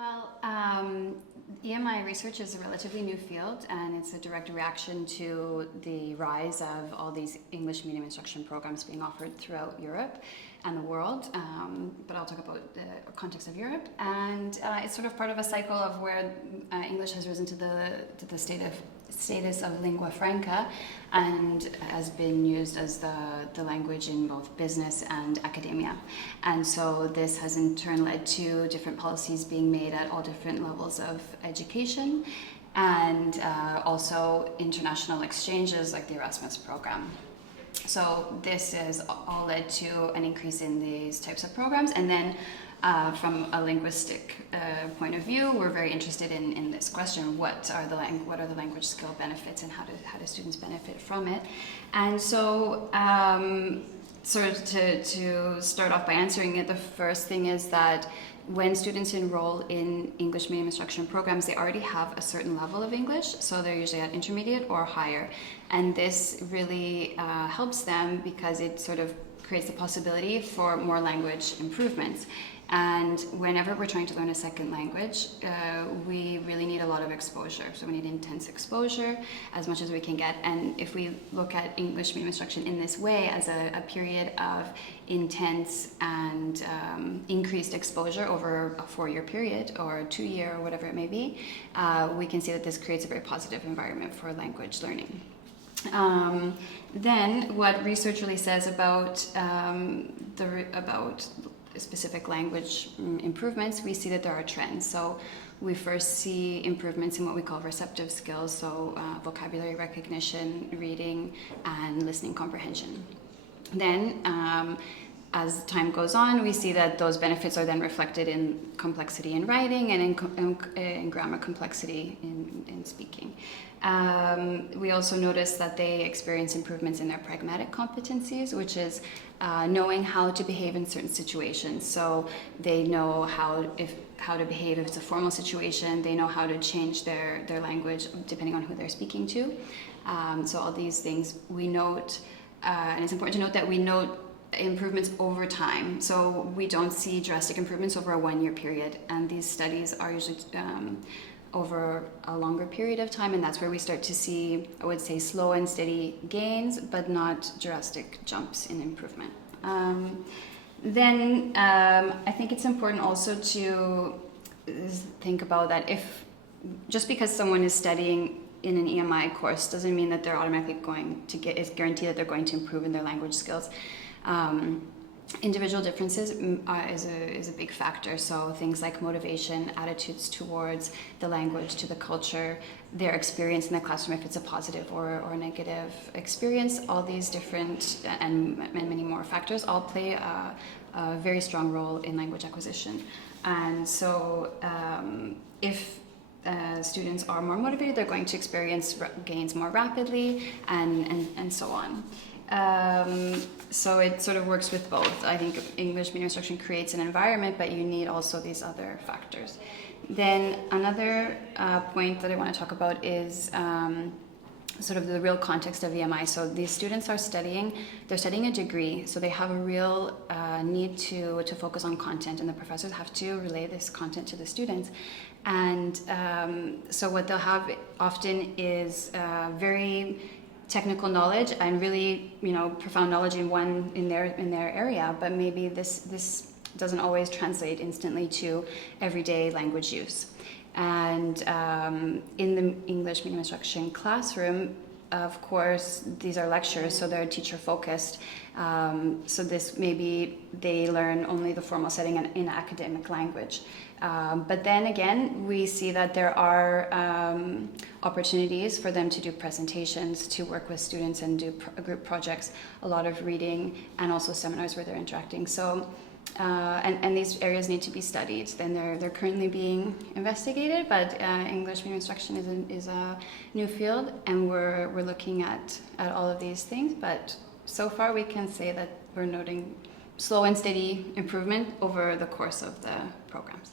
Well, EMI research is a relatively new field, and it's a direct reaction to the rise of all these English medium instruction programs being offered throughout Europe and the world. But I'll talk about the context of Europe, and it's sort of part of a cycle of where English has risen to the status of lingua franca, and has been used as the language in both business and academia. And so this has in turn led to different policies being made at all different levels of education, and also international exchanges like the Erasmus program. So this has all led to an increase in these types of programs. And then from a linguistic point of view, we're very interested in this question: what are the language skill benefits, and how do students benefit from it? And so sort of to start off by answering it, the first thing is that when students enroll in English medium instruction programs, they already have a certain level of English, so they're usually at intermediate or higher. And this really helps them because it sort of creates the possibility for more language improvements. And whenever we're trying to learn a second language, we really need a lot of exposure. So we need intense exposure, as much as we can get. And if we look at English medium instruction in this way, as a period of intense and increased exposure over a 4-year period or a 2-year or whatever it may be, we can see that this creates a very positive environment for language learning. Then what research really says about specific language improvements, we see that there are trends. So we first see improvements in what we call receptive skills, so vocabulary recognition, reading, and listening comprehension. Then as time goes on, we see that those benefits are then reflected in complexity in writing and in grammar complexity in speaking. We also notice that they experience improvements in their pragmatic competencies, which is knowing how to behave in certain situations. So they know how to behave if it's a formal situation. They know how to change their language depending on who they're speaking to. So all these things we note, and it's important to note that we note improvements over time. So we don't see drastic improvements over a 1-year period, and these studies are usually over a longer period of time, and that's where we start to see, I would say, slow and steady gains, but not drastic jumps in improvement. Then I think it's important also to think about that if just because someone is studying in an EMI course doesn't mean that they're automatically it's guaranteed that they're going to improve in their language skills. Individual differences is a big factor. So things like motivation, attitudes towards the language, to the culture, their experience in the classroom, if it's a positive or a negative experience, all these different and many more factors all play a very strong role in language acquisition. And so if students are more motivated, they're going to experience gains more rapidly, and so on. So it sort of works with both. I think English medium instruction creates an environment, but you need also these other factors. Then another point that I want to talk about is sort of the real context of EMI. So these students they're studying a degree, so they have a real need to focus on content, and the professors have to relay this content to the students. And so what they'll have often is very technical knowledge and really, profound knowledge in their area, but maybe this doesn't always translate instantly to everyday language use. And in the English medium instruction classroom, of course, these are lectures, so they're teacher focused. So this maybe they learn only the formal setting in academic language. But then again, we see that there are opportunities for them to do presentations, to work with students and do group projects, a lot of reading, and also seminars where they're interacting. So, and these areas need to be studied. Then they're currently being investigated, but English medium instruction is a new field, and we're looking at all of these things. But so far, we can say that we're noting slow and steady improvement over the course of the programs.